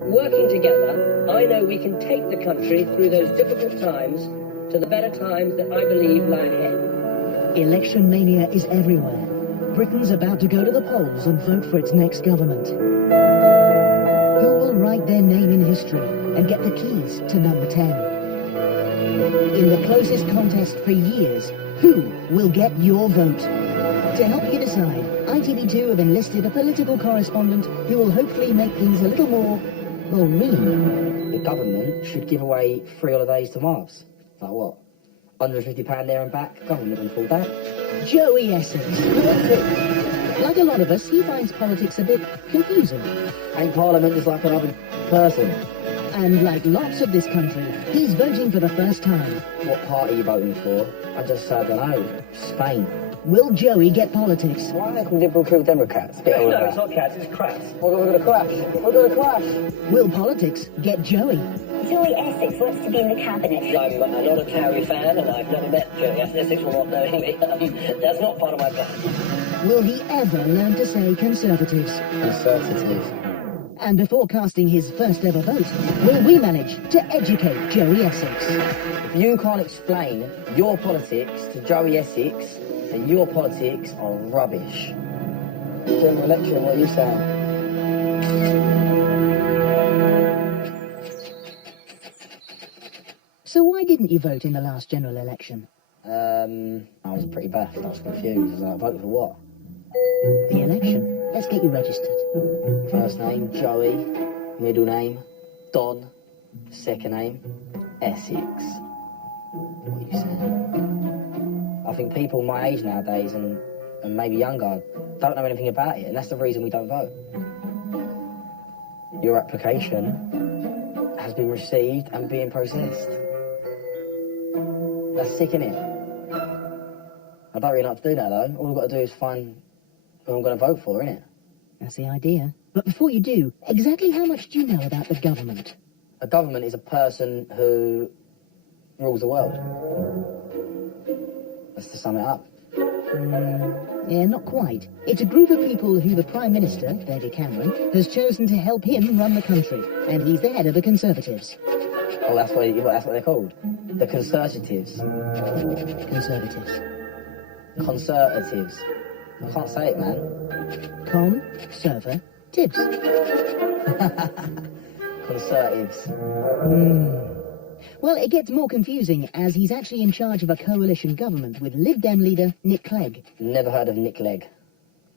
Working together, I know we can take the country through those difficult times to the better times that I believe lie ahead. Election mania is everywhere. Britain's about to go to the polls and vote for its next government. Who will write their name in history and get the keys to number 10? In the closest contest for years, who will get your vote? To help you decide, ITV2 have enlisted a political correspondent who will hopefully make things a little more, well, real. The government should give away free holidays to Mars. Like what? £150 there and back? Government can afford that. Joey Essex. Like a lot of us, he finds politics a bit confusing. Ain't Parliament just like another person? And like lots of this country, he's voting for the first time. What party are you voting for? I just said, I don't know, Spain. Will Joey get politics? Why are they called Liberal Kill Democrats? No, it's not cats, it's crats. We're going to crash. We're going to crash. Will politics get Joey? Joey Essex wants to be in the cabinet. I'm not a Tory fan, and I've never met Joey Essex, will not know me. That's not part of my plan. Will he ever learn to say Conservatives? Conservative. And before casting his first ever vote, will we manage to educate Joey Essex? If you can't explain your politics to Joey Essex, then your politics are rubbish. General election, what are you saying? So why didn't you vote in the last general election? I was pretty bad. I was confused. I was like, vote for what? The election. Let's get you registered. First name, Joey. Middle name, Don. Second name, Essex. What are you saying? I think people my age nowadays, and maybe younger, don't know anything about it, and that's the reason we don't vote. Your application has been received and being processed. That's sick, innit? I don't really know what to do now, though. All I've got to do is find who I'm going to vote for, innit? That's the idea. But before you do, exactly how much do you know about the government? A government is a person who rules the world. That's to sum it up. Yeah, not quite. It's a group of people who the Prime Minister, David Cameron, has chosen to help him run the country. And he's the head of the Conservatives. Oh, that's what they're called? The Conservatives. Conservatives. Conservatives. I can't say it, man. Conservatives. Conservatives. Well, it gets more confusing as he's actually in charge of a coalition government with Lib Dem leader Nick Clegg. Never heard of Nick Clegg.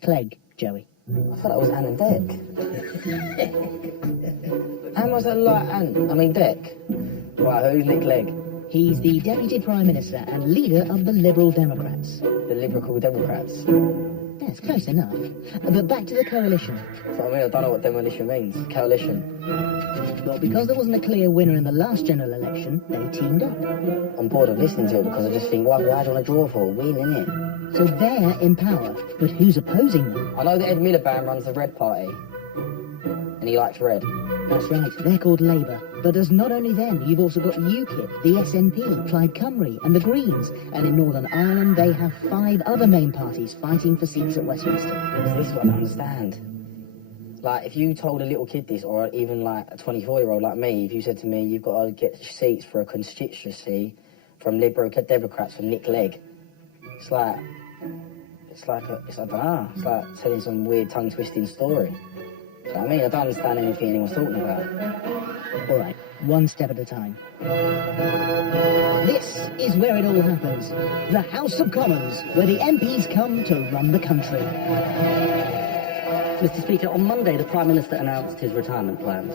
Clegg, Joey. I thought that was Anne and Dec. Anne was like Anne. I mean Dec. Right, who's Nick Clegg? He's the Deputy Prime Minister and leader of the Liberal Democrats. The Liberal Democrats. Yes, close enough. But back to the coalition. So, I mean, I don't know what demolition means. Coalition. Well, because there wasn't a clear winner in the last general election, they teamed up. I'm bored of listening to it because I just think, why do you want to draw for? Win, innit? So they're in power, but who's opposing them? I know that Ed Miliband runs the Red Party, and he likes red. That's right, they're called Labour. But there's not only them, you've also got UKIP, the SNP, Plaid Cymru, and the Greens. And in Northern Ireland, they have 5 other main parties fighting for seats at Westminster. This is what I don't understand. Like, if you told a little kid this, or even like a 24-year-old like me, if you said to me, you've got to get seats for a constituency from Liberal Democrats for Nick Clegg, it's like I don't know, it's like telling some weird tongue-twisting story. Do you know what I mean? I don't understand anything anyone's talking about. All right, one step at a time. This is where it all happens. The House of Commons, where the MPs come to run the country. Mr. Speaker, on Monday the Prime Minister announced his retirement plans.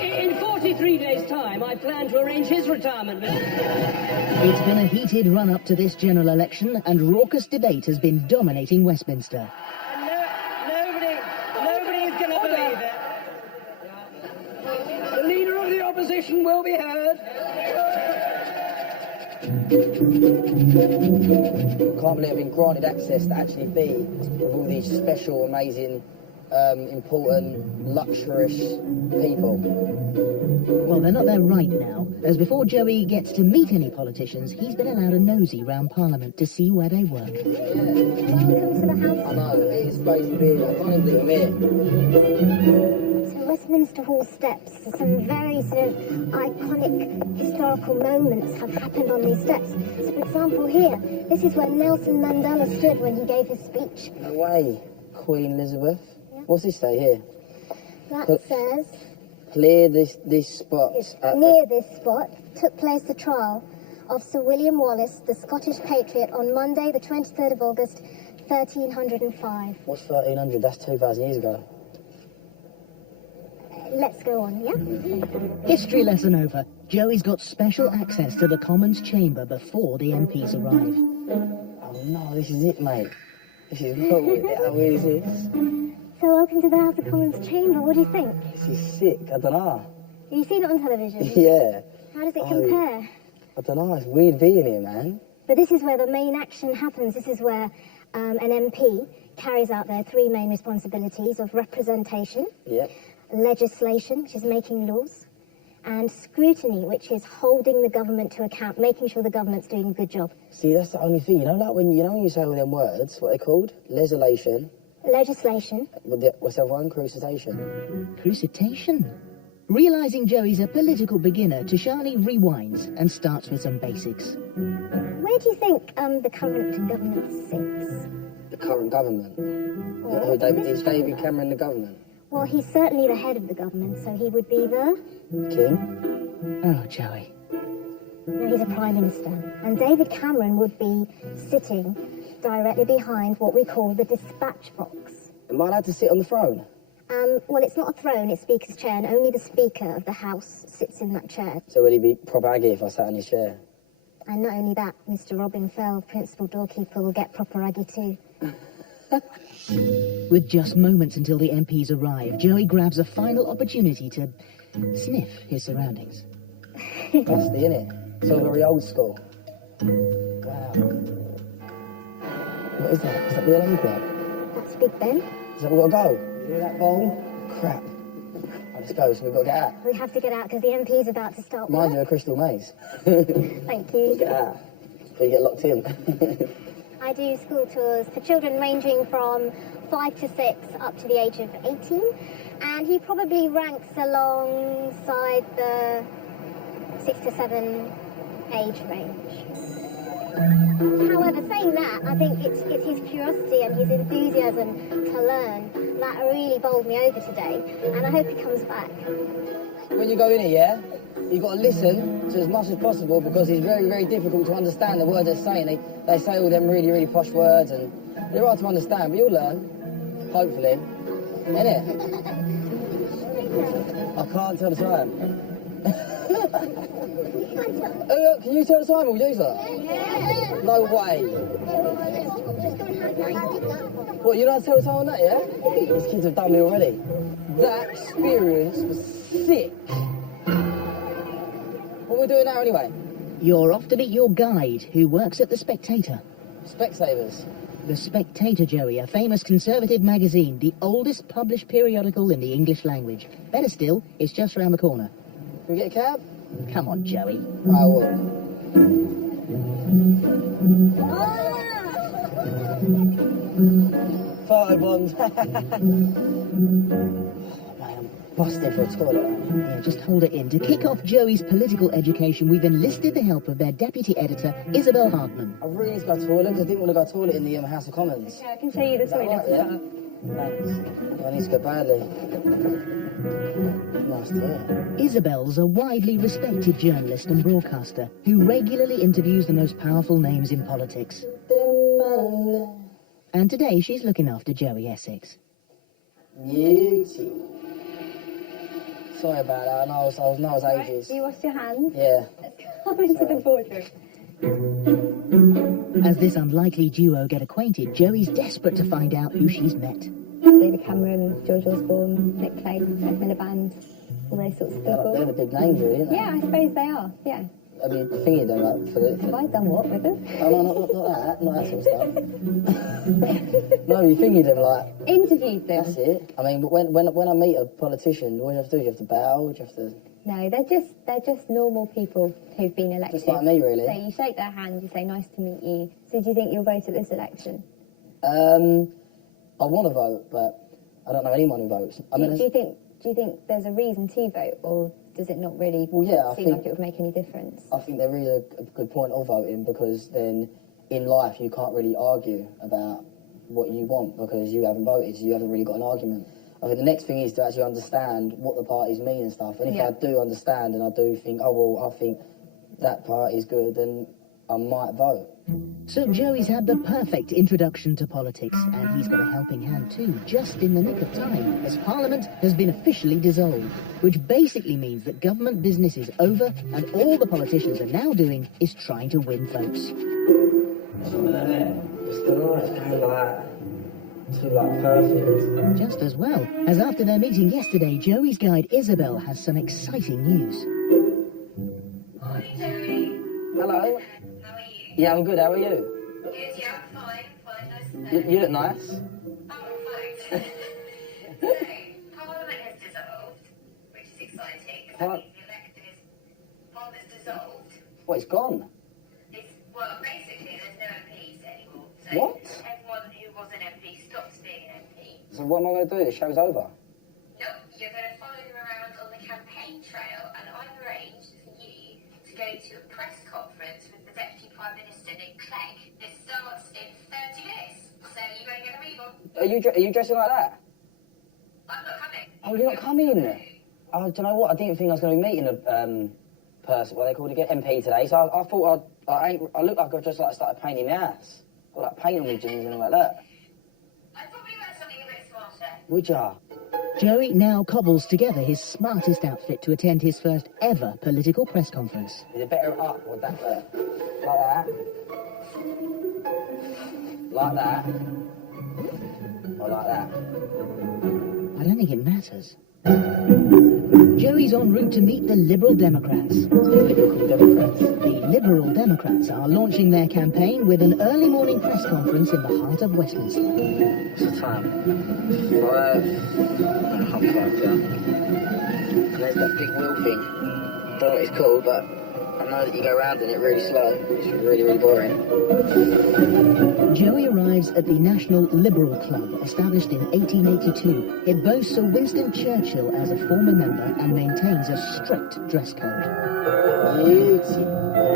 In 43 days' time, I plan to arrange his retirement. It's been a heated run-up to this general election, and raucous debate has been dominating Westminster. Nobody's going to believe it. The leader of the opposition will be heard. Can't believe I've been granted access to actually be with all these special, amazing, important, luxurious people. Well, they're not there right now, as before Joey gets to meet any politicians, he's been allowed a nosy round Parliament to see where they work. Welcome to the House. I know, it's supposed to be, I can't even believe I'm here. So Westminster Hall steps, some very sort of iconic historical moments have happened on these steps. So, for example, here, this is where Nelson Mandela stood when he gave his speech. No way. Queen Elizabeth. Yeah. What's this say here? That says... Clear this spot. Near this spot took place the trial of Sir William Wallace, the Scottish patriot, on Monday, the 23rd of August, 1305. What's 1300? That's 2,000 years ago. Let's go on, yeah? History lesson over. Joey's got special access to the Commons chamber before the MPs arrive. Oh no, this is it, mate. This is what how weird is this? So welcome to the House of Commons chamber. What do you think? This is sick. I don't know. Have you seen it on television? Yeah. How does it compare? I don't know. It's weird being here, man. But this is where the main action happens. This is where an MP carries out their three main responsibilities of representation, legislation, which is making laws, and scrutiny, which is holding the government to account, making sure the government's doing a good job. See, that's the only thing. You know, like when you say all them words, what they're called? Legislation. What's that one? Crucitation. Crucitation? Realising Joey's a political beginner, Tashani rewinds and starts with some basics. Where do you think the current government sits? The current government? Is David Cameron the government? Well, he's certainly the head of the government, so he would be the... King? Oh, Joey. No, he's a prime minister. And David Cameron would be sitting directly behind what we call the dispatch box. Am I allowed to sit on the throne? Well, it's not a throne, it's Speaker's chair, and only the Speaker of the House sits in that chair. So would he be proper aggy if I sat in his chair? And not only that, Mr. Robin Fell, principal doorkeeper, will get proper aggy too. With just moments until the MPs arrive, Joey grabs a final opportunity to sniff his surroundings. Dusty, innit? It's all very old school. Wow. What is that? Is that the alarm clock? That's Big Ben. Is that we've got to go? You hear that bong? Crap. Right, let's go, so we've got to get out. We have to get out because the MP's about to start Mind work. you, a crystal maze. Thank you. Let's get out. Before you get locked in. I do school tours for children ranging from 5 to 6 up to the age of 18, and he probably ranks alongside the 6 to 7 age range. However, saying that, I think it's his curiosity and his enthusiasm to learn that really bowled me over today, and I hope he comes back. When you go in here, yeah, you've got to listen to as much as possible because it's very, very difficult to understand the words they're saying. They say all them really, really posh words and they're hard to understand, but you'll learn, hopefully. Innit? I can't tell the time. Can you tell the time or you, sir? Yeah. No way. What, you know how to tell the time on that, yeah? These kids have done me already. That experience was sick. What are we doing now anyway? You're off to meet your guide, who works at The Spectator. Specsavers. The Spectator, Joey, a famous conservative magazine, the oldest published periodical in the English language. Better still, it's just around the corner. Can we get a cab? Come on, Joey. I will. Photo bombs. Busted for a toilet. Yeah, just hold it in. To kick off Joey's political education, we've enlisted the help of their deputy editor, Isabel Hartman. I really need to go to the toilet because I didn't want to go to the toilet in the House of Commons. Yeah, I can show you the toilet. Right, yeah? Thanks. I need to go badly. Nice to hear. Isabel's a widely respected journalist and broadcaster who regularly interviews the most powerful names in politics. And today she's looking after Joey Essex. Beauty. Sorry about that. I know I was ages. Do you wash your hands? Yeah. Let's go into the boardroom. As this unlikely duo get acquainted, Joey's desperate to find out who she's met. David Cameron, George Osborne, Nick Clegg, Ed Miliband, all those sorts of people. They're the big names, really, aren't they? Yeah, I suppose they are, yeah. I mean, thingy though, like, for the... Have I done what with them? Oh, no, not that sort of stuff. No, you thingy them, like... Interviewed them? That's it. I mean, but when I meet a politician, what do you have to do? Do you have to bow? Do you have to... No, they're just normal people who've been elected. Just like me, really. So you shake their hand, you say, nice to meet you. So do you think you'll vote at this election? I want to vote, but I don't know anyone who votes. I mean, do you think Do you think there's a reason to vote, or does it not really seem like it would make any difference? I think there is a good point of voting, because then in life you can't really argue about what you want because you haven't voted, so you haven't really got an argument. I think the next thing is to actually understand what the parties mean and stuff. And if I do understand and I do think, oh, well, I think that party's good, then I might vote. So Joey's had the perfect introduction to politics, and he's got a helping hand too, just in the nick of time, as Parliament has been officially dissolved, which basically means that government business is over, and all the politicians are now doing is trying to win votes. Just don't know, it's kind of like, too like perfect. Just as well, as after their meeting yesterday, Joey's guide Isabel has some exciting news. Morning, Joey. Hello. How are you? Yeah, I'm good, how are you? Good, yeah, I'm fine. Fine, You look nice. Oh, thanks. So, Parliament has dissolved, which is exciting. What? The elected Parliament's dissolved. What, it's gone? Well, basically, there's no MPs anymore. So What? everyone who was an MP stops being an MP. So what am I going to do? The show's over. No, you're going to follow them around on the campaign trail, and I've arranged for you to go to a press conference with the Deputy Prime Minister, Nick Clegg. It starts in 30 minutes, so you've got to get a move on. Are you dressing like that? I'm not coming. Oh, you're not coming? Oh, do you know what? I didn't think I was going to be meeting a person, what they called again, MP today. So I thought I looked like I just like started painting my ass. Got like paint on my jeans and all like that. I'd probably wear something a bit smarter. Would ya? Joey now cobbles together his smartest outfit to attend his first ever political press conference. Is it better up or that there? Like that? Like that? Or like that? I don't think it matters. Joey's en route to meet the Liberal Democrats. Liberal Democrats. The Liberal Democrats are launching their campaign with an early morning press conference in the heart of Westminster. What's the time? 5. I'm fucked up. And there's that big wheel thing. I don't know what it's called, but I know that you go around in it really slow. It's really, really boring. Joey arrives at the National Liberal Club, established in 1882. It boasts Sir Winston Churchill as a former member and maintains a strict dress code. Beauty.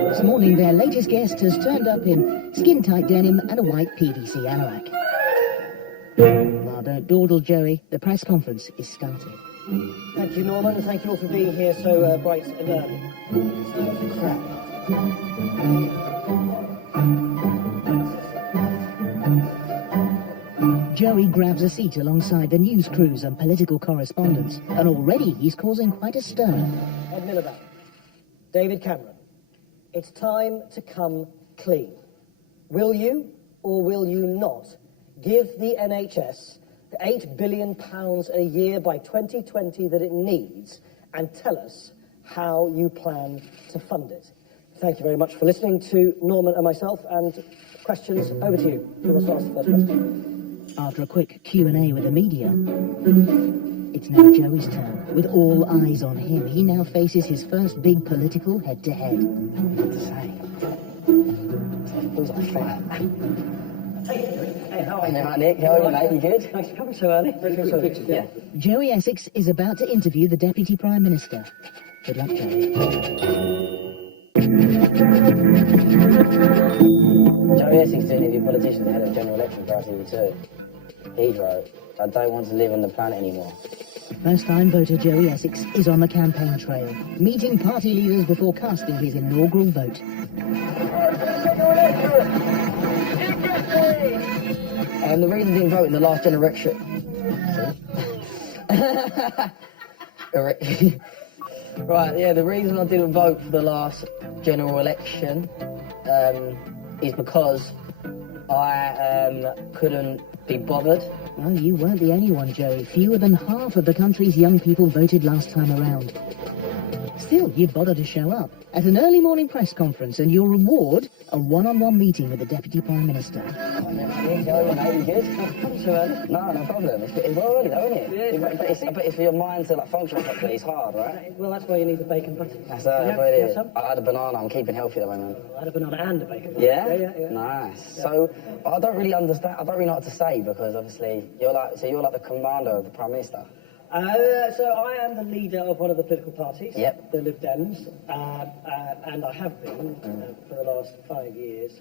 This morning, their latest guest has turned up in skin-tight denim and a white PVC anorak. Well, don't dawdle, Joey. The press conference is starting. Thank you, Norman, and thank you all for being here so bright and early. Crap. Joey grabs a seat alongside the news crews and political correspondents, and already he's causing quite a stir. Ed Miliband, David Cameron, it's time to come clean. Will you, or will you not, give the NHS the £8 billion a year by 2020 that it needs, and tell us how you plan to fund it? Thank you very much for listening to Norman and myself, and questions over to you. Who wants to ask the first question? After a quick Q&A with the media, it's now Joey's turn. With all eyes on him, he now faces his first big political head-to-head. What to say? It feels like fire. Hey, how are Hey, you? mate, Nick. How are you, mate? You good? Thanks for coming so early. Yeah. Joey Essex is about to interview the Deputy Prime Minister. Good luck, Joey. Joey Essex to interview politicians ahead of general election for RTV2. He wrote, I don't want to live on the planet anymore. First-time voter Joey Essex is on the campaign trail, meeting party leaders before casting his inaugural vote. The reason I didn't vote in the last general election... Right, yeah, the reason I didn't vote for the last general election is because I couldn't be bothered. Well, you weren't the only one, Joey. Fewer than half of the country's young people voted last time around. Still, you bothered to show up at an early morning press conference, and your reward, a one-on-one meeting with the Deputy Prime Minister. Oh, mate, you good? No, no problem. It's well early though, isn't it? Yeah, But it's for your mind to like function properly. It's hard, right? Well, that's why you need the bacon butter. That's Yeah, what it is. some? I had a banana. I'm keeping healthy at the moment. I had a banana and a bacon. Yeah? Yeah. Nice. So I don't really understand. I don't really know what to say because obviously you're like the commander of the Prime Minister. So I am the leader of one of the political parties, Yep. the Lib Dems, and I have been, for the last 5 years,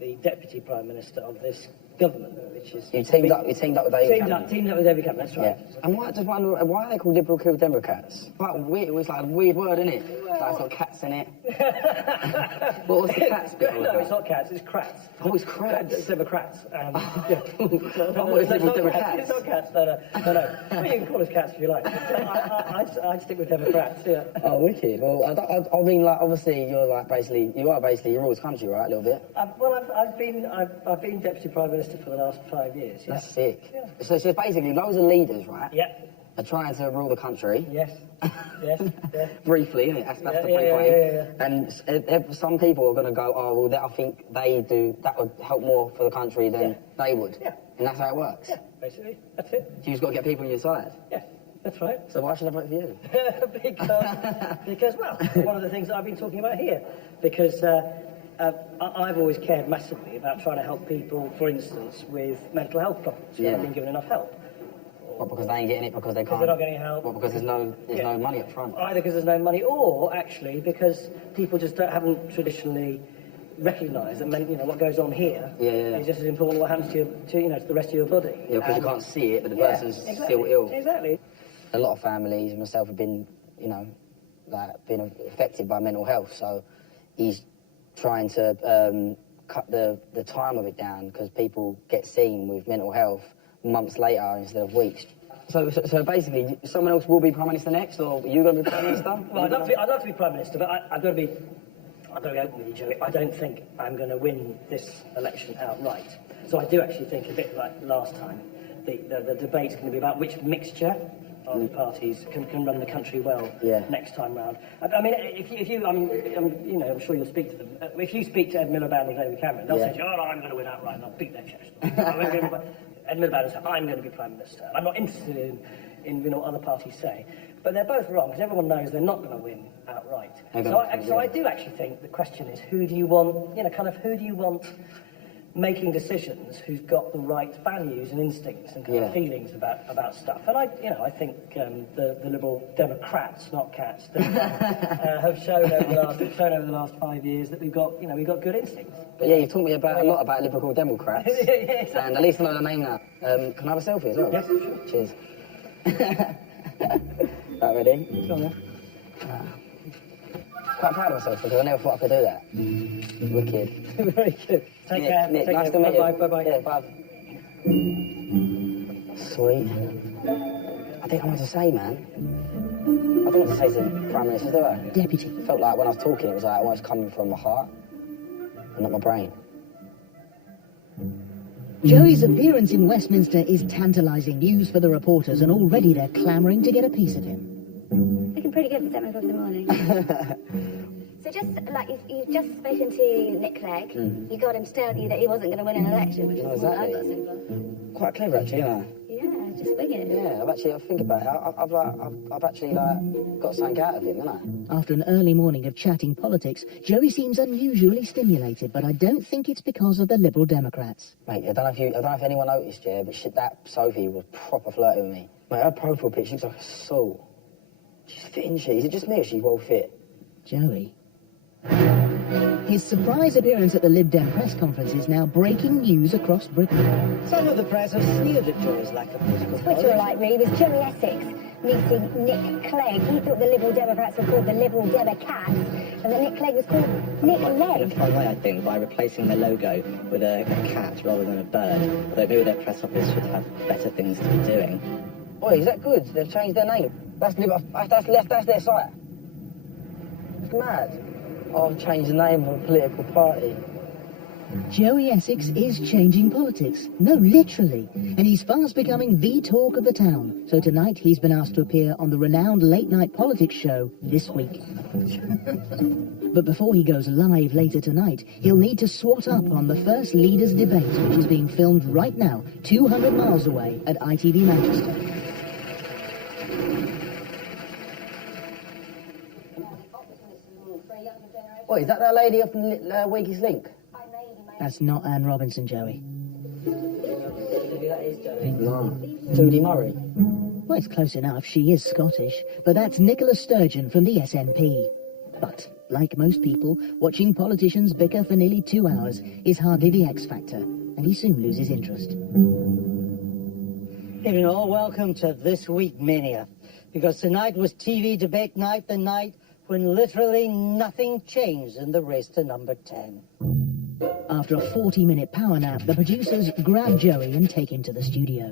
the Deputy Prime Minister of this government, which is... You teamed up with David Cameron. Teamed up with David Cameron, that's right. Yeah. And just wonder, why are they called Liberal Kill Democrats? Quite weird, it was like a weird word, isn't it? Like it's got cats in it. What was the cats bit? No, it's not cats, it's crats. Oh, it's crats. It's Democrats. I thought it was Liberal Democrats. It's not cats, no. Well, you can call us cats if you like. I'd stick with Democrats, yeah. Oh, wicked. Well, I mean, like, obviously, you are basically, you rule this country, right, a little bit? Well, I've been Deputy Prime Minister for the last 5 years, yeah. That's sick. Yeah. So basically, loads of leaders, right? Yep. Are trying to rule the country. Yes. Yes. Yeah. Briefly, isn't it? That's the brief aim. And some people are going to go, oh, well, I think that would help more for the country than they would. Yeah. And that's how it works. Yeah, basically. That's it. So you've just got to get people on your side. Yeah, that's right. So why should I vote for you? because, well, one of the things that I've been talking about here. Because I've always cared massively about trying to help people, for instance, with mental health problems who haven't been given enough help. What, because they ain't getting it because they can't? They're not getting help. What, because there's no money up front? Either because there's no money, or actually because people just haven't traditionally recognised that what goes on here is just as important what happens to the rest of your body. Yeah, because you can't see it, but the person's still ill. Exactly. A lot of families, myself, have been, been affected by mental health. So he's trying to cut the time of it down because people get seen with mental health months later instead of weeks. So basically, someone else will be Prime Minister next, or are you going to be Prime Minister? Well, I'd love to be Prime Minister, but I've got to be open with you, Joey. I don't think I'm going to win this election outright. So I do actually think, a bit like last time, the debate's going to be about which mixture of parties can run the country well next time round. I mean, I'm sure you'll speak to them. If you speak to Ed Miliband or David Cameron, they'll say, "Oh, no, I'm going to win outright, and I'll beat their chest." Ed Miliband will say, "I'm going to be Prime Minister." I'm not interested in what other parties say. But they're both wrong, because everyone knows they're not going to win outright. So I do actually think the question is, who do you want, who do you want making decisions who's got the right values and instincts and kind of feelings about stuff? And I think the Liberal Democrats, not cats, have shown over the last 5 years that we've got good instincts. But yeah, you've taught me a lot about Liberal Democrats, exactly. And at least I know the name now. Can I have a selfie as well? Yes, sure. Cheers. Right, ready? Go on then. Quite proud of myself because I never thought I could do that. Wicked. Very good. Take care. Nick, Take nice care. to meet you. Bye-bye. Yeah, bye. Sweet. I think I want to say, man. I don't want to say to the Prime Minister, do I? Deputy. It felt like when I was talking, it was like it was coming from my heart and not my brain. Joey's appearance in Westminster is tantalising news for the reporters, and already they're clamouring to get a piece of him. Looking pretty good for 7 o'clock in the morning. So just like you've just spoken to Nick Clegg, you got him to tell you that he wasn't going to win an election, which is what I've got so far. Quite clever, actually, isn't I? Yeah, just winging it. Yeah, I think about it. I've actually got something out of him, haven't I? After an early morning of chatting politics, Joey seems unusually stimulated, but I don't think it's because of the Liberal Democrats. Mate, I don't know if anyone noticed, but that Sophie was proper flirty with me. Mate, her profile picture looks like a soul. She's fit, isn't she? Is it just me or is she well fit? Joey. His surprise appearance at the Lib Dem press conference is now breaking news across Britain. Some of the press have sneered at Joey's lack of political knowledge. Twitter alike read was Joey Essex meeting Nick Clegg. He thought the Liberal Democrats were called the Liberal Democrats, and that Nick Clegg was called Nick Leg. In a fun way, I think, by replacing the logo with a cat rather than a bird. Although maybe their press office should have better things to be doing. Oh, is that good? They've changed their name. That's their site. It's mad. I've changed the name of a political party. Joey Essex is changing politics. No, literally. And he's fast becoming the talk of the town. So tonight he's been asked to appear on the renowned late-night politics show This Week. But before he goes live later tonight, he'll need to swat up on the first leaders' debate, which is being filmed right now, 200 miles away at ITV Manchester. What, is that lady off the Weakest Link? That's not Anne Robinson, Joey. No. Judy Murray. Well, it's close enough. She is Scottish. But that's Nicola Sturgeon from the SNP. But, like most people, watching politicians bicker for nearly 2 hours is hardly the X factor, and he soon loses interest. Evening all, welcome to This Week Mania. Because tonight was TV debate night, the night when literally nothing changed in the race to number 10. After a 40-minute power nap, the producers grab Joey and take him to the studio.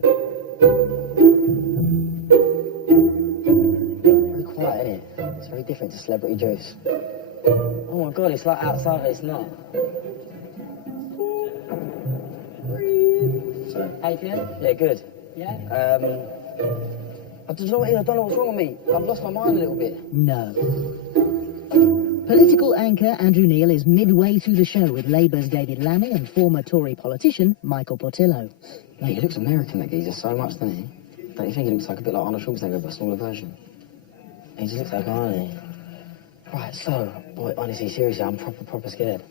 Very quiet, isn't it? It's very different to Celebrity Juice. Oh my God, it's like outside, but it's not. Sorry. How you feeling? Yeah, good. Yeah? I don't know what it is, I don't know what's wrong with me. I've lost my mind a little bit. No. Political anchor Andrew Neil is midway through the show with Labour's David Lammy and former Tory politician Michael Portillo. Mate, he looks American, that geezer, so much, doesn't he? Don't you think he looks like a bit like Arnold Schwarzenegger, but a smaller version? He just looks like Arnie. Right, so, boy, honestly, seriously, I'm proper scared.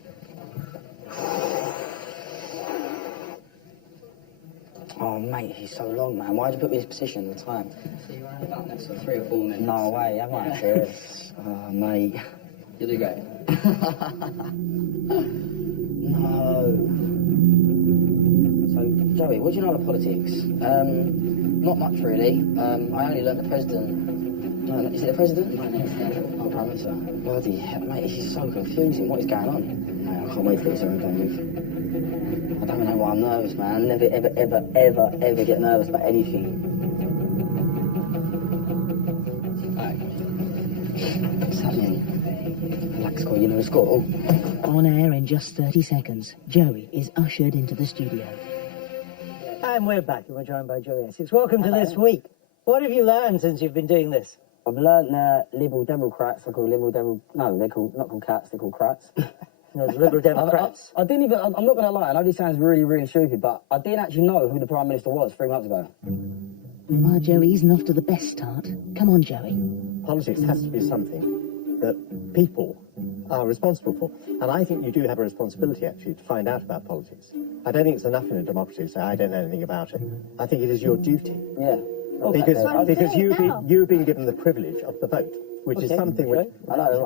Oh, mate, he's so long, man. Why'd you put me in this position at the time? So you were about next for 3 or 4 minutes. No way, am I serious? Oh, mate. You do great. No. So, Joey, what do you know about politics? Not much, really. I only learnt the president. No, is it the president? My name's Kevin. Oh, Prime Minister. Bloody hell, mate, this is so confusing. What is going on? Mate, I can't wait to get something going with. I don't know why I'm nervous, man. I never, ever get nervous about anything. What's happening? Like score, you know, score. On air in just 30 seconds, Joey is ushered into the studio. And we're back, and we're joined by Joey Essex. Welcome to This Week. What have you learned since you've been doing this? I've learnt that Liberal Democrats are called Liberal Democrats. No, they're called, not called cats, they're called crats. No, the Liberal Democrats. I didn't even, I'm not going to lie, I know this sounds really stupid, but I didn't actually know who the Prime Minister was 3 months ago. Ah, Joey isn't off to the best start. Come on, Joey. Politics has to be something that people are responsible for. And I think you do have a responsibility, actually, to find out about politics. I don't think it's enough in a democracy to say, I don't know anything about it. I think it is your duty. Yeah. Because you've been given the privilege of the vote, which is something which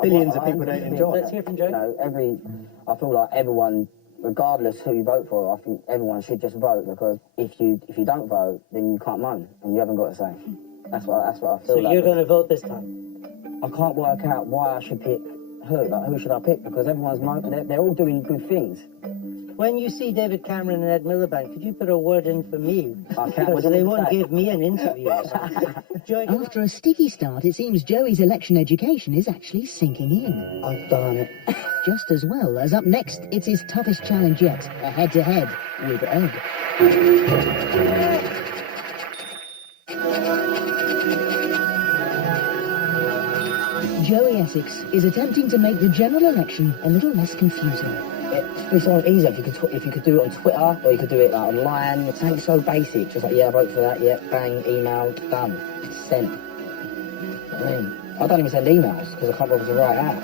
billions of people don't enjoy. Let's hear from Joe. I feel like everyone, regardless who you vote for, I think everyone should just vote, because if you don't vote, then you can't moan and you haven't got a say. That's what I feel. So like. you're going to vote this time? I can't work out why I should pick who. Like, who should I pick? Because they're all doing good things. When you see David Cameron and Ed Miliband, could you put a word in for me? I can't. Because they won't give me an interview. After a sticky start, it seems Joey's election education is actually sinking in. I've done it. Just as well as up next, it's his toughest challenge yet, a head-to-head with Ed. Joey Essex is attempting to make the general election a little less confusing. It'd be so easier if you could do it on Twitter, or you could do it like online. It's something so basic, just like, yeah, vote for that, yeah, bang, email, done, sent. I don't even send emails because I can't bother to write out.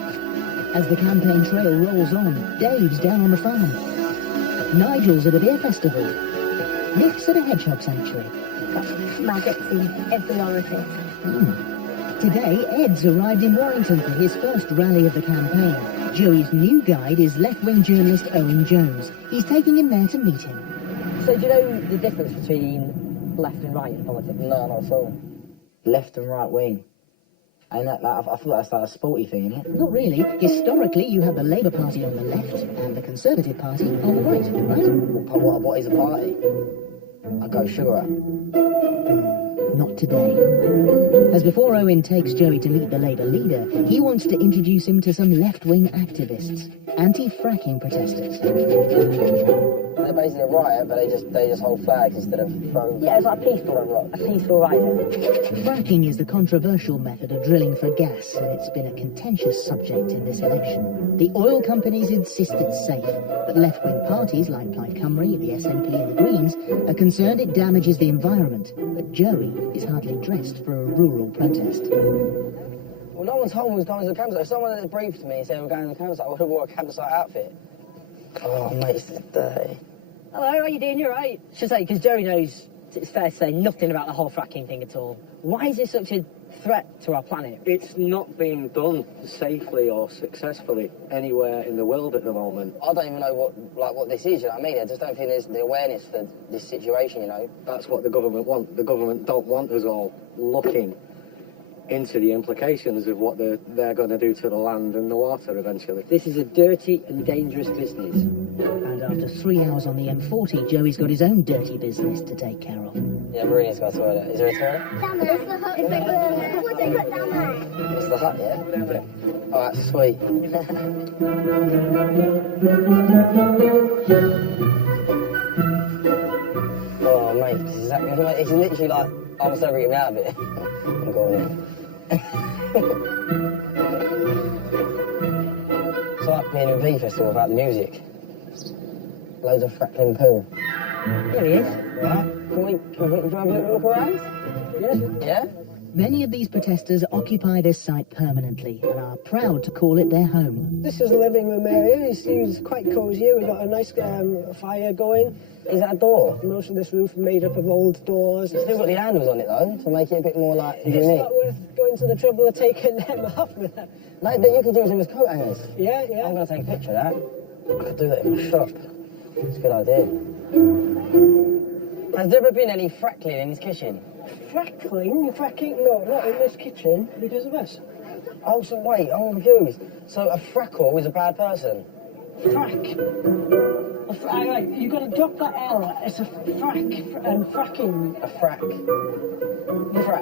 As the campaign trail rolls on, Dave's down on the farm. Nigel's at a beer festival. Nick's at a hedgehog sanctuary. Maggots in every orifice. Today, Ed's arrived in Warrington for his first rally of the campaign. Joey's new guide is left-wing journalist Owen Jones. He's taking him there to meet him. So do you know the difference between left and right in politics? No, not at all. Left and right wing. And I thought that's like a sporty thing, isn't it? Not really. Historically, you have the Labour Party on the left and the Conservative Party on the right, right? What is a party? I go sugar up. Not today. As before Owen takes Joey to meet the Labour leader, he wants to introduce him to some left-wing activists, anti-fracking protesters. They're basically a riot, but they just hold flags instead of throwing... Yeah, it's like a peaceful riot. Fracking is the controversial method of drilling for gas, and it's been a contentious subject in this election. The oil companies insist it's safe, but left-wing parties like Plaid Cymru, the SNP and the Greens are concerned it damages the environment. But Joey is hardly dressed for a rural protest. Well, no one told me we was going to the campsite. If someone had briefed me and said we're going to the campsite, I would have wore a campsite outfit. Oh, mate, it's dirty. Hello, how are you doing? You're right. It's just like, because Joey knows it's fair to say nothing about the whole fracking thing at all. Why is this such a threat to our planet? It's not being done safely or successfully anywhere in the world at the moment. I don't even know what this is, you know what I mean? I just don't think there's the awareness for this situation, you know? That's what the government want. The government don't want us all looking into the implications of what they're going to do to the land and the water eventually. This is a dirty and dangerous business. And after 3 hours on the M40, Joey's got his own dirty business to take care of. Yeah, Marina's got a toilet. Is there a toilet? Down there, it's the hut. It's like the, what's it got down there? It's the hut, yeah? Yeah. Alright, sweet. Oh, mate, this is exactly, it's literally like, I'm so getting out of it. I'm going in. It's like being in V Festival without the music. Loads of frackling poo. There he is. Right? Can we have a little look around? Yeah. Yeah? Many of these protesters occupy this site permanently and are proud to call it their home. This is the living room area. You see, it's quite cosy. We've got a nice fire going. Is that a door? Most of this roof made up of old doors. It's still got the handles on it though, to make it a bit more like It's unique. not worth going to the trouble of taking them off there. No, you could use them as coat hangers. Yeah, yeah. I'm going to take a picture of that. I could do that in my shop. It's a good idea. Has there ever been any frackling in this kitchen? Fracking? No, not in this kitchen, because of us. Oh, so wait, I'm confused. So a frackle is a bad person? Frack. Right, you've got to drop that L. It's a frack and fracking. A frack.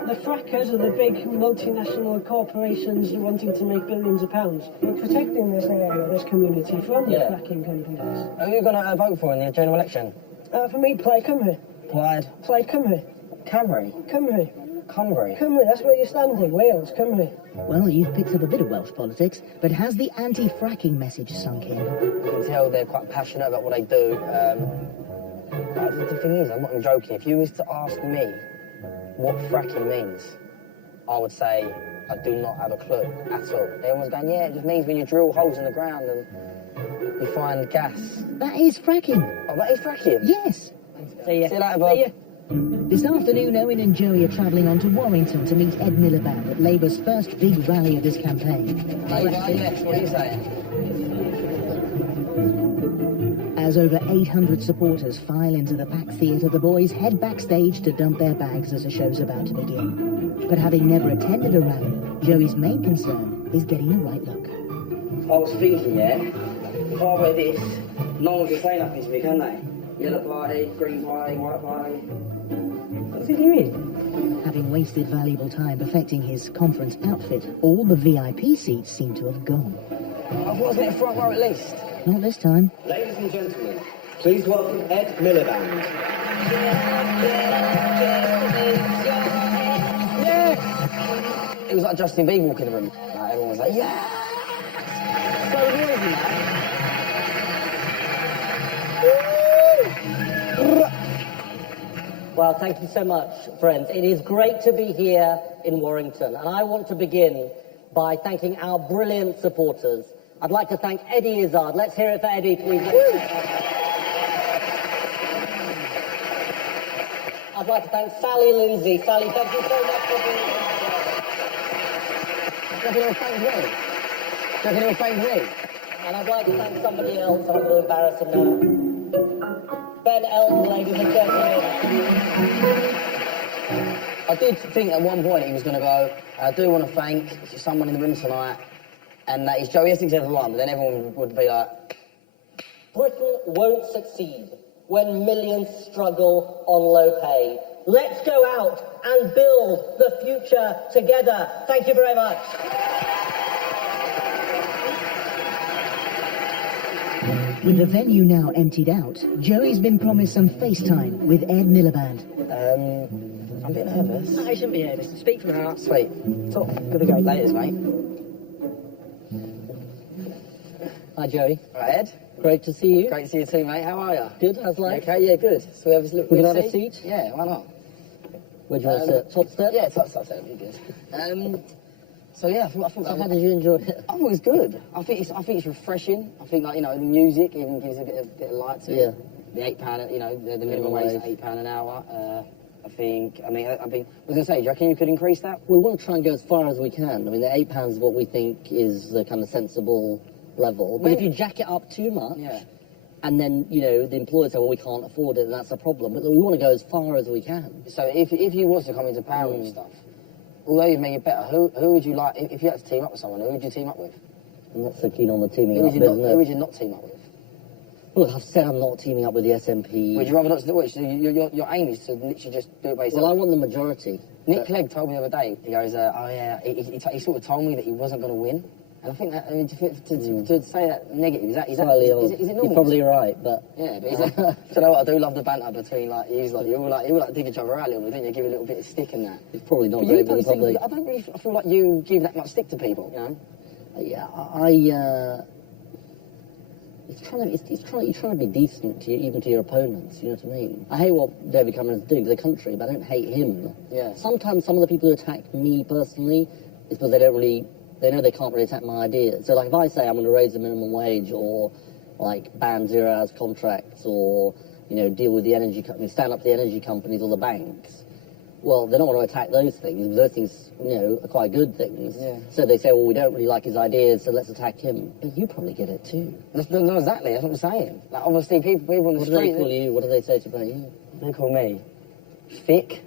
The frackers are the big multinational corporations wanting to make billions of pounds. We're protecting this area, this community, from the fracking companies. Are you going to vote for in the general election? For me, Plaid Cymru. Plaid? Plaid Cymru. Camry? Cymru. Cymru? Cymru, that's where you're standing. Wales, Cymru. Well, you've picked up a bit of Welsh politics, but has the anti-fracking message sunk in? You can tell they're quite passionate about what they do. But the thing is, I'm not even joking. If you was to ask me what fracking means, I would say I do not have a clue at all. Everyone's going, yeah, it just means when you drill holes in the ground and you find gas. That is fracking. Oh, that is fracking? Yes. See you later, Bob. See ya. This afternoon, Owen and Joey are travelling on to Warrington to meet Ed Miliband at Labour's first big rally of his campaign. Labour, yes, what are you saying? As over 800 supporters file into the packed theatre, the boys head backstage to dump their bags as the show's about to begin. But having never attended a rally, Joey's main concern is getting the right look. I was thinking, yeah, if I wear this, no one can say nothing to me, can they? Yellow party, green party, white party. What's he doing? Having wasted valuable time perfecting his conference outfit, all the VIP seats seem to have gone. I thought I was getting front row at least. Not this time. Ladies and gentlemen, please welcome Ed Miliband. Yeah! It was like Justin Bieber walking in the room. Like, everyone was like, yeah! So noisy, man. Well, thank you so much, friends. It is great to be here in Warrington, and I want to begin by thanking our brilliant supporters. I'd like to thank Eddie Izzard. Let's hear it for Eddie, please. I'd like to thank Sally Lindsay. Sally, thank you so much for being here. You're going to thank me. And I'd like to thank somebody else. I'm going to embarrass him now. Ben Elton, ladies and gentlemen. I did think at one point he was going to go, I do want to thank someone in the room tonight, and that is Joey Essex everyone, but then everyone would be like... Britain won't succeed when millions struggle on low pay. Let's go out and build the future together. Thank you very much. With the venue now emptied out, Joey's been promised some FaceTime with Ed Miliband. I'm a bit nervous. I shouldn't be nervous. Speak from the heart. Sweet. Talk. Good to go. Laters, mate. Hi, Joey. Right, Ed. Great to see you. Great to see you too, mate. How are you? Good, how's life? Okay, yeah, good. So we have a look. We can have a seat? Yeah, why not? Where do you want to sit? Top step? Yeah, top step would be good. So yeah, I thought so how did you enjoy it? I thought it was good. I think it's refreshing. I think, like, you know, the music even gives a bit of light to it. The £8, you know, the minimum wage is £8 an hour. I think, I was going to say, do you reckon you could increase that? We want to try and go as far as we can. I mean, the £8 is what we think is the kind of sensible level. But if you jack it up too much, and then, you know, the employers say, well, we can't afford it, and that's a problem. But we want to go as far as we can. So if you was to come into power and stuff, although you'd make it better, who would you like, if you had to team up with someone, who would you team up with? I'm not so keen on the teaming Who up business. Who would you not team up with? Look, I've said I'm not teaming up with the SNP. Would you rather not do it? So your aim is to literally just do it by yourself? Well, I want the majority. Nick Clegg told me the other day, he goes, oh yeah, he sort of told me that he wasn't going to win. And I think that, I mean, to say that negative, is it normal? You're probably right, but... Yeah, but do you know what, I do love the banter between, like, you all dig each other out a little bit, don't you? Give a little bit of stick in that. It's probably not but great for the public. I don't really feel like you give that much stick to people, you know? Yeah, you're trying to be decent to even to your opponents, you know what I mean? I hate what David Cameron's doing to the country, but I don't hate him. Yeah. Sometimes some of the people who attack me personally is because they know they can't really attack my ideas. So like if I say I'm going to raise the minimum wage or like ban 0 hours contracts or, you know, deal with the energy companies, stand up to the energy companies or the banks, well, they don't want to attack those things, because those things, you know, are quite good things. Yeah. So they say, well, we don't really like his ideas, so let's attack him. But you probably get it too. No, exactly, that's what I'm saying. Like, obviously, people on the street... What do they call you? What do they say about you? They call me thick.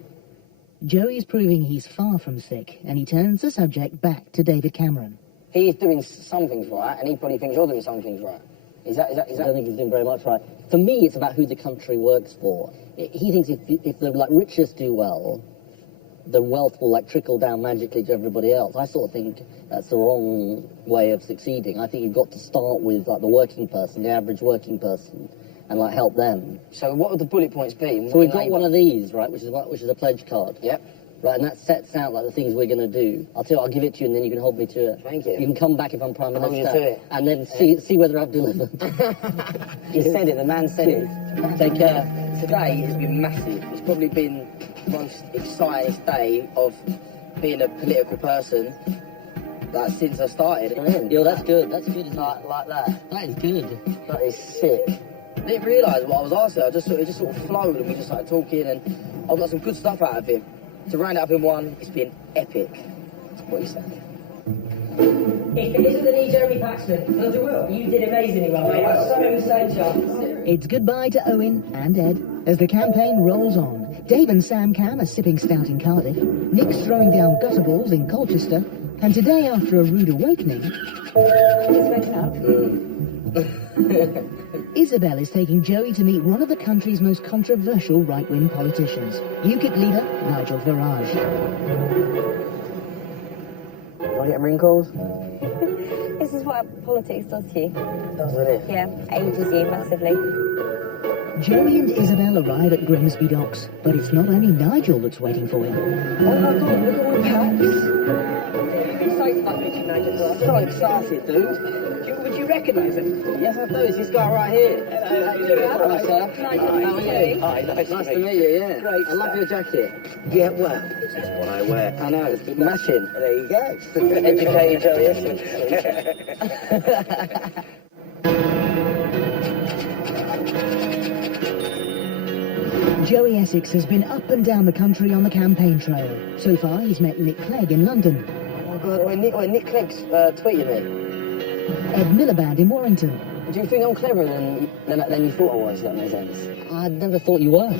Joey's proving he's far from sick, and he turns the subject back to David Cameron. He's doing some things right, and he probably thinks you're doing some things right. Is that? I don't think he's doing very much right. For me, it's about who the country works for. He thinks if the like richest do well, the wealth will like trickle down magically to everybody else. I sort of think that's the wrong way of succeeding. I think you've got to start with like the working person, the average working person, and like help them. So what would the bullet points be? So we've got one of these, right, which is a pledge card. Yep. Right, and that sets out like the things we're going to do. I'll give it to you, and then you can hold me to it. Thank you. You can come back if I'm Prime Minister. Hold you to it. And then see whether I've delivered. He said it, the man said it. Take care. Today has been massive. It's probably been the most exciting day of being a political person like since I started. Yo, that's good. That's good. Like that. That is good. That is sick. I didn't realise what I was asking. It just sort of flowed, and we just started talking, and I got some good stuff out of him. To round it up in one, it's been epic. That's what he said. If it isn't the new Jeremy Paxman, bloody well. You did amazingly well, mate. I'm so insane, John. It's goodbye to Owen and Ed as the campaign rolls on. Dave and Sam Cam are sipping stout in Cardiff, Nick's throwing down gutter balls in Colchester, and today, after a rude awakening... He's waking up. Isabel is taking Joey to meet one of the country's most controversial right-wing politicians, UKIP leader Nigel Farage. Do I get wrinkles? This is what politics does to you. Does it? Yeah, ages you massively. Joey and Isabel arrive at Grimsby Docks, but it's not only Nigel that's waiting for him. Oh my God, look at all the packs. So excited, dude. Would you recognise him? Yes, I do. It's this guy right here. Hello, how you doing? Hello, sir. How are you? Hi, nice to meet you, yeah. Great. I love your jacket. Yeah, well, this is what I wear. I know, it's matching. There you go. Educated Joey Essex. Joey Essex has been up and down the country on the campaign trail. So far, he's met Nick Clegg in London. Oh God, Nick Clegg's tweeted me. Ed Miliband in Warrington. Do you think I'm cleverer than you thought I was? That makes sense. I never thought you were.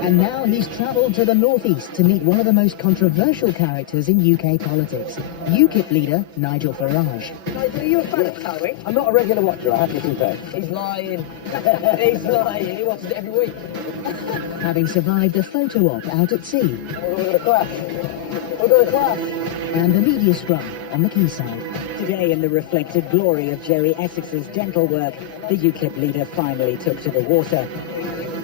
And now he's travelled to the northeast to meet one of the most controversial characters in UK politics, UKIP leader Nigel Farage. Are you a fan of Chloe? I'm not a regular watcher, I have to confess. He's lying. He's lying. He watches it every week. Having survived a photo op out at sea. We're going to crash. We're going to crash. And a media scrum on the quayside. Today, in the reflected glory of Joey Essex's dental work, the UKIP leader finally took to the water.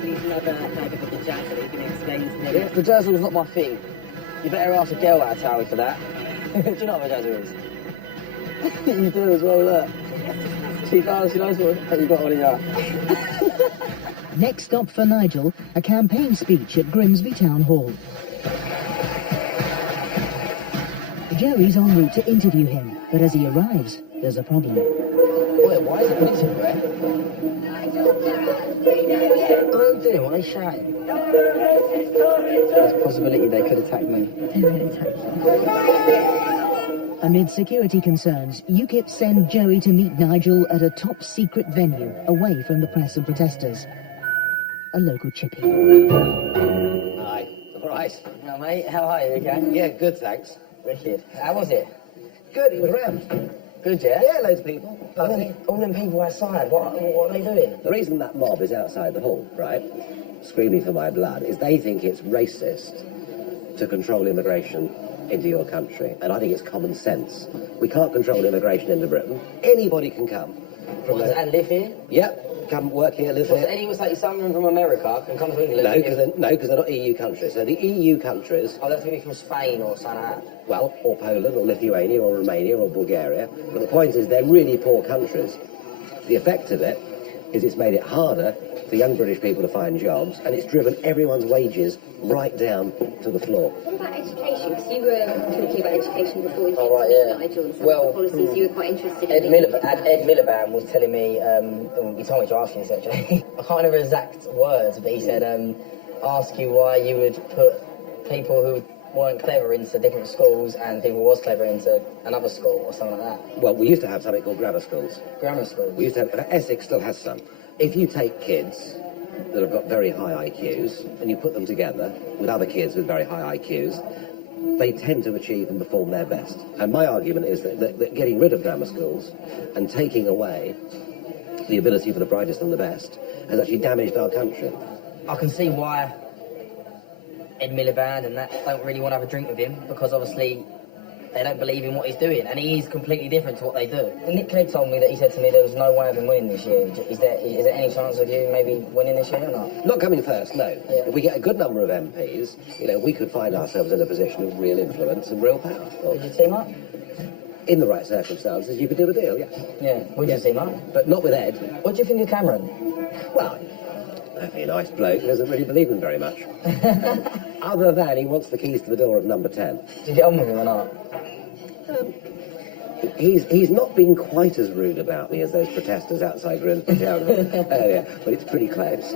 He's never heard of the jazz that he can explain to me. Yeah, the jazzle's not my thing. You better ask a girl out of town for that. Do you know what a jazzle is? You do as well, look. She knows what you got on here. Next stop for Nigel, a campaign speech at Grimsby Town Hall. Joey's en route to interview him, but as he arrives, there's a problem. Wait, why is the police everywhere? What are they doing? What are they shouting? There's a possibility they could attack me. Amid security concerns, UKIP send Joey to meet Nigel at a top-secret venue, away from the press and protesters. A local chippy. Hi. All right. Hello, mate. How are you? Okay? Yeah, good, thanks. Wicked. How was it? Good, it was round. Good, yeah? Yeah, loads of people. All them people outside, what are they doing? The reason that mob is outside the hall, right, screaming for my blood, is they think it's racist to control immigration into your country. And I think it's common sense. We can't control immigration into Britain. Anybody can come. And live here? Yep. Come work here, live here. Anyone like someone from America can come to England? No, because they're not EU countries. So the EU countries... Oh, that's going to be from Spain or something like that. Well, or Poland, or Lithuania, or Romania, or Bulgaria. But the point is, they're really poor countries. The effect of it is it's made it harder for young British people to find jobs, and it's driven everyone's wages right down to the floor. What about education? Because you were talking about education before you came right, to yeah. Nigel and some Well, of the policies you were quite interested Ed in. Miliband was telling me, he told me to ask you this actually. I can't remember exact words, but he said, ask you why you would put people who weren't clever into different schools and people who was clever into another school or something like that. Well, we used to have something called grammar schools. Grammar schools? We used to have, Essex still has some. If you take kids that have got very high IQs and you put them together with other kids with very high IQs, they tend to achieve and perform their best. And my argument is that getting rid of grammar schools and taking away the ability for the brightest and the best has actually damaged our country. I can see why Ed Miliband and that don't really want to have a drink with him, because obviously they don't believe in what he's doing, and he is completely different to what they do. Nick Clegg told me that he said to me there was no way of him winning this year. Is there any chance of you maybe winning this year or not? Not coming first, no. Yeah. If we get a good number of MPs, we could find ourselves in a position of real influence and real power. Would you team up? In the right circumstances, you could do a deal, yeah. Yeah, would you team up? But not with Ed. What do you think of Cameron? Well, a nice bloke, doesn't really believe him very much. Other than he wants the keys to the door of number 10. Did you get on with him or not? He's not been quite as rude about me as those protesters outside Grimsby Town Hall earlier, but it's pretty close.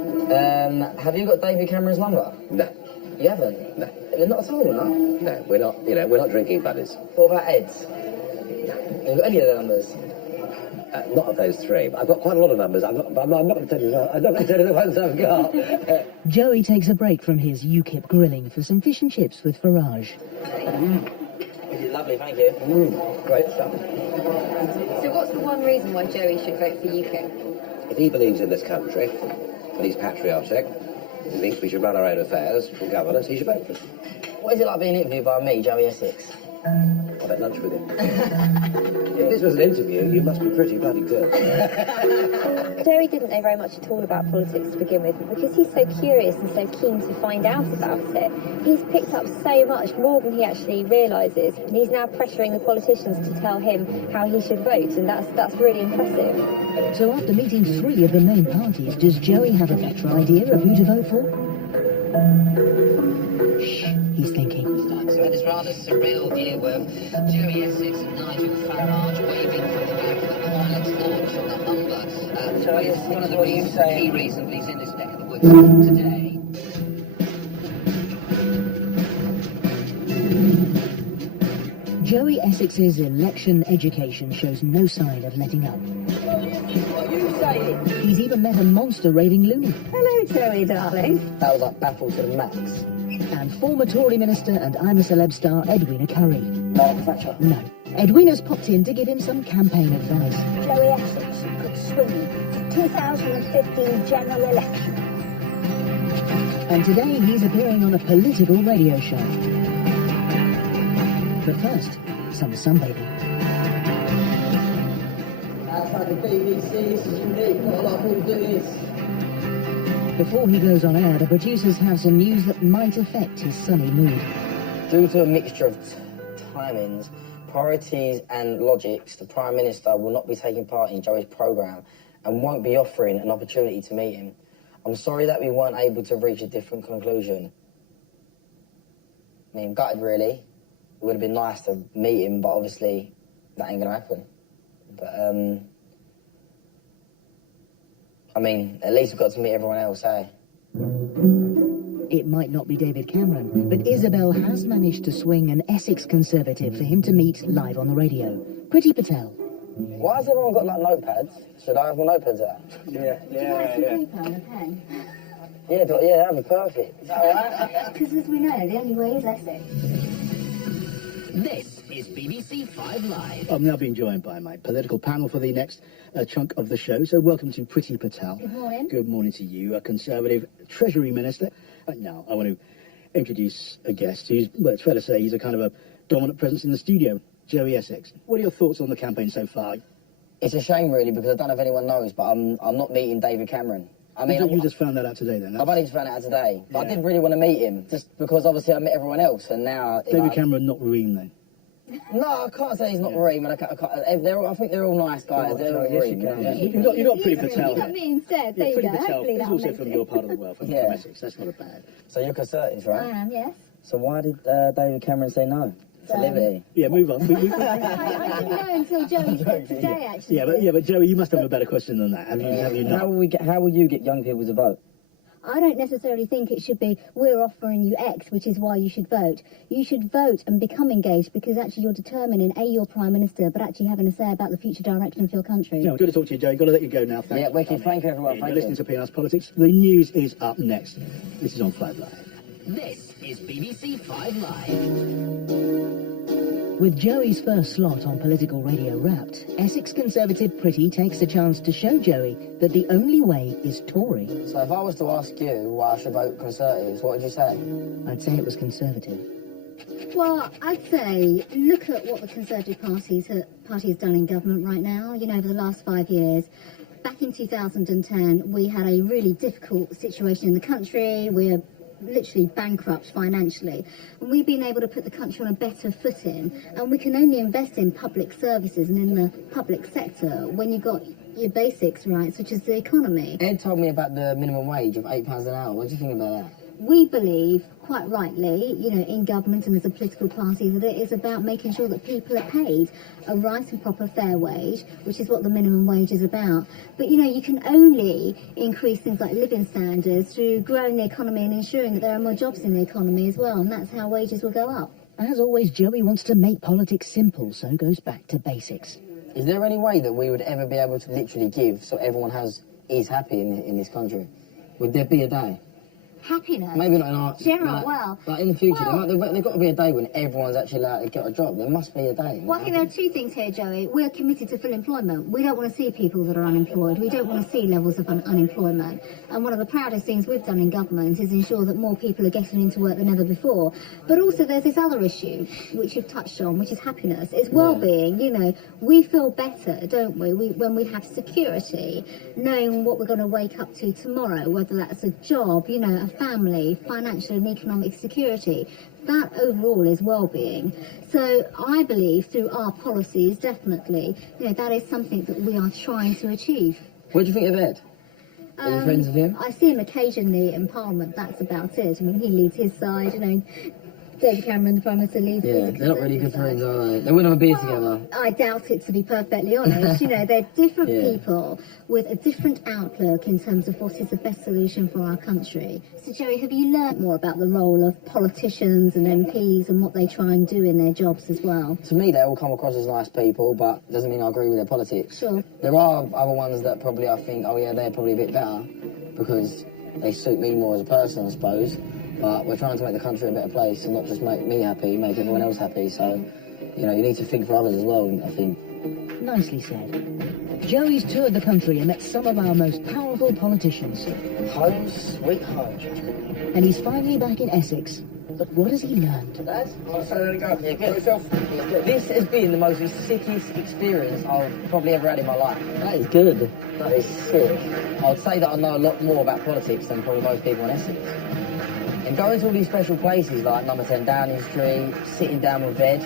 Have you got David Cameron's number? No. You haven't? No. Not at all, no? No, we're not drinking buddies. What about Ed's? No. Have you got any of the numbers? Not of those three, but I've got quite a lot of numbers. I'm not going to tell you the ones I've got. Joey takes a break from his UKIP grilling for some fish and chips with Farage. This is lovely, thank you. Great stuff. So what's the one reason why Joey should vote for UKIP? If he believes in this country, and he's patriotic, and thinks we should run our own affairs and governance, he should vote for it. What is it like being interviewed by me, Joey Essex? I've had lunch with him. If this was an interview, you must be pretty bloody good. Joey didn't know very much at all about politics to begin with, but because he's so curious and so keen to find out about it, he's picked up so much more than he actually realises, and he's now pressuring the politicians to tell him how he should vote, and that's really impressive. So after meeting 3 of the main parties, does Joey have a better idea of who to vote for? Shh, he's thinking. So this rather surreal view of Joey Essex and Nigel Farage waving from the back of the pilot's launch on the Humber. It's one of the key reasons he's in this neck of the woods today. Joey Essex's election education shows no sign of letting up. What are you saying? He's even met a monster raving loony. Hello, Joey, darling. That was like baffled to the max. And former Tory minister and I'm a Celeb star Edwina Currie. Margaret Thatcher? No. Edwina's popped in to give him some campaign advice. Joey Essex could swing the 2015 general election. And today he's appearing on a political radio show. But first, some sunbathing. Outside the BBC, this is unique. Not a lot of people do this. Before he goes on air, the producers have some news that might affect his sunny mood. Due to a mixture of timings, priorities and logics, the Prime Minister will not be taking part in Joey's programme and won't be offering an opportunity to meet him. I'm sorry that we weren't able to reach a different conclusion. I mean, gutted really. It would have been nice to meet him, but obviously that ain't going to happen. But I mean, at least we've got to meet everyone else, eh? It might not be David Cameron, but Isabel has managed to swing an Essex Conservative for him to meet live on the radio. Priti Patel. Why has everyone got, like, notepads? Should I have my notepads out? Paper and a pen? Yeah, that'd be perfect. Is that all right? Because as we know, the only way is Essex. This is BBC 5 Live. I'm now being joined by my political panel for the next chunk of the show. So welcome to Priti Patel. Good morning. Good morning to you, a Conservative Treasury Minister. Now, I want to introduce a guest who's, well, it's fair to say he's a kind of a dominant presence in the studio, Joey Essex. What are your thoughts on the campaign so far? It's a shame, really, because I don't know if anyone knows, but I'm not meeting David Cameron. I mean, you just found that out today, then? I've only just found it out today, but I didn't really want to meet him, just because obviously I met everyone else, and now... David Cameron, not Ream, then? No, I can't say he's not Ream, and I think they're all nice guys. They're all Ream. You've got Priti Patel. You got me instead, there you Priti go. Patel Hopefully is that'll also make from it. your part of the world, from Essex. That's not a bad. So you're Conservative, right? I am, yes. So why did David Cameron say no to Liberty? Yeah, move on. I didn't know until Joey said today, actually. Yeah, but Joey, you must have a better question than that. Have you not? How will you get young people to vote? I don't necessarily think it should be, we're offering you X, which is why you should vote. You should vote and become engaged because actually you're determining, A, you're Prime Minister, but actually having a say about the future direction of your country. No, good to talk to you, Joey. Got to let you go now. Yeah, wicked. Thank you, everyone. You're listening to PR's Politics. The news is up next. This is on 5 Live. This is BBC 5 Live. With Joey's first slot on political radio wrapped, Essex Conservative Priti takes the chance to show Joey that the only way is Tory. So if I was to ask you why I should vote Conservatives, what would you say? I'd say it was Conservative. Well, I'd say look at what the Conservative Party has done in government right now. You know, over the last 5 years. Back in 2010, we had a really difficult situation in the country. We're literally bankrupt financially, and we've been able to put the country on a better footing, and we can only invest in public services and in the public sector when you've got your basics right, such as the economy. Ed told me about the minimum wage of £8 an hour. What do you think about that? We believe, quite rightly, you know, in government and as a political party, that it is about making sure that people are paid a right and proper fair wage, which is what the minimum wage is about. But, you know, you can only increase things like living standards through growing the economy and ensuring that there are more jobs in the economy as well, and that's how wages will go up. As always, Joey wants to make politics simple, so goes back to basics. Is there any way that we would ever be able to literally give so everyone is happy in this country? Would there be a day? Happiness. Maybe not in our... General, well... Like in the future, well, there's got to be a day when everyone's actually allowed to get a job. There must be a day. Well, I think there are two things here, Joey. We're committed to full employment. We don't want to see people that are unemployed. We don't want to see levels of unemployment. And one of the proudest things we've done in government is ensure that more people are getting into work than ever before. But also there's this other issue, which you've touched on, which is happiness. It's well-being. You know, we feel better, don't we, when we have security, knowing what we're going to wake up to tomorrow, whether that's a job, you know, a family, financial and economic security. That overall is well-being. So I believe through our policies, definitely, you know, that is something that we are trying to achieve. What do you think of Ed? Are you friends with him? I see him occasionally in Parliament, that's about it. I mean, he leads his side, you know. David Cameron, the Prime Minister, leads his. Yeah, they're not really good friends, are they? They wouldn't have a beer together. I doubt it, to be perfectly honest. You know, they're different people with a different outlook in terms of what is the best solution for our country. So, Joey, have you learnt more about the role of politicians and MPs and what they try and do in their jobs as well? To me, they all come across as nice people, but doesn't mean I agree with their politics. Sure. There are other ones that probably I think, oh yeah, they're probably a bit better because they suit me more as a person, I suppose. But we're trying to make the country a better place and not just make me happy, make everyone else happy. So, you know, you need to think for others as well, I think. Nicely said. Joey's toured the country and met some of our most powerful politicians. Home, sweet home. And he's finally back in Essex. But what has he learned? This has been the most sickest experience I've probably ever had in my life. That is good. That is sick. I would say that I know a lot more about politics than probably most people in Essex. And going to all these special places like number 10 Downing Street, sitting down with Ed,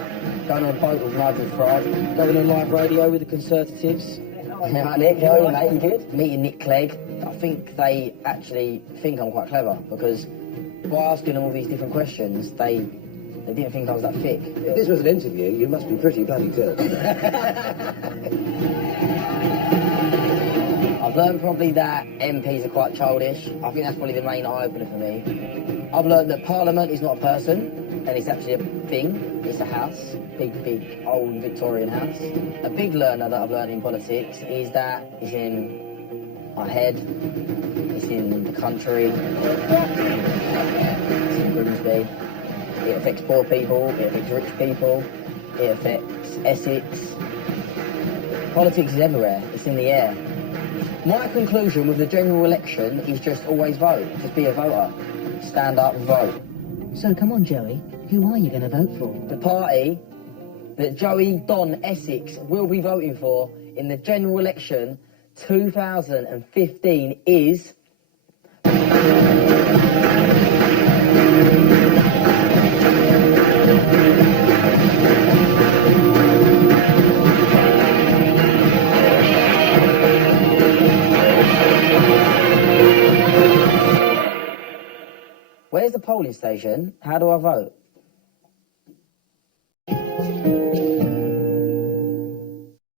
going on a boat with Nigel Farage, going on live radio with the Conservatives. Right, Nick, how are you, mate? You good? Meeting Nick Clegg. I think they actually think I'm quite clever because by asking them all these different questions, they didn't think I was that thick. If this was an interview, you must be pretty bloody good. I've I've learned probably that MPs are quite childish. I think that's probably the main eye-opener for me. I've learned that Parliament is not a person, and it's actually a thing. It's a house, big, old Victorian house. A big learner that I've learned in politics is that it's in our head, it's in the country, it's in Grimsby. It affects poor people, it affects rich people, it affects Essex. Politics is everywhere, it's in the air. My conclusion with the general election is just always vote. Just be a voter. Stand up, vote. So come on, Joey, who are you going to vote for? The party that Joey Don Essex will be voting for in the general election 2015 is... Where's the polling station? How do I vote?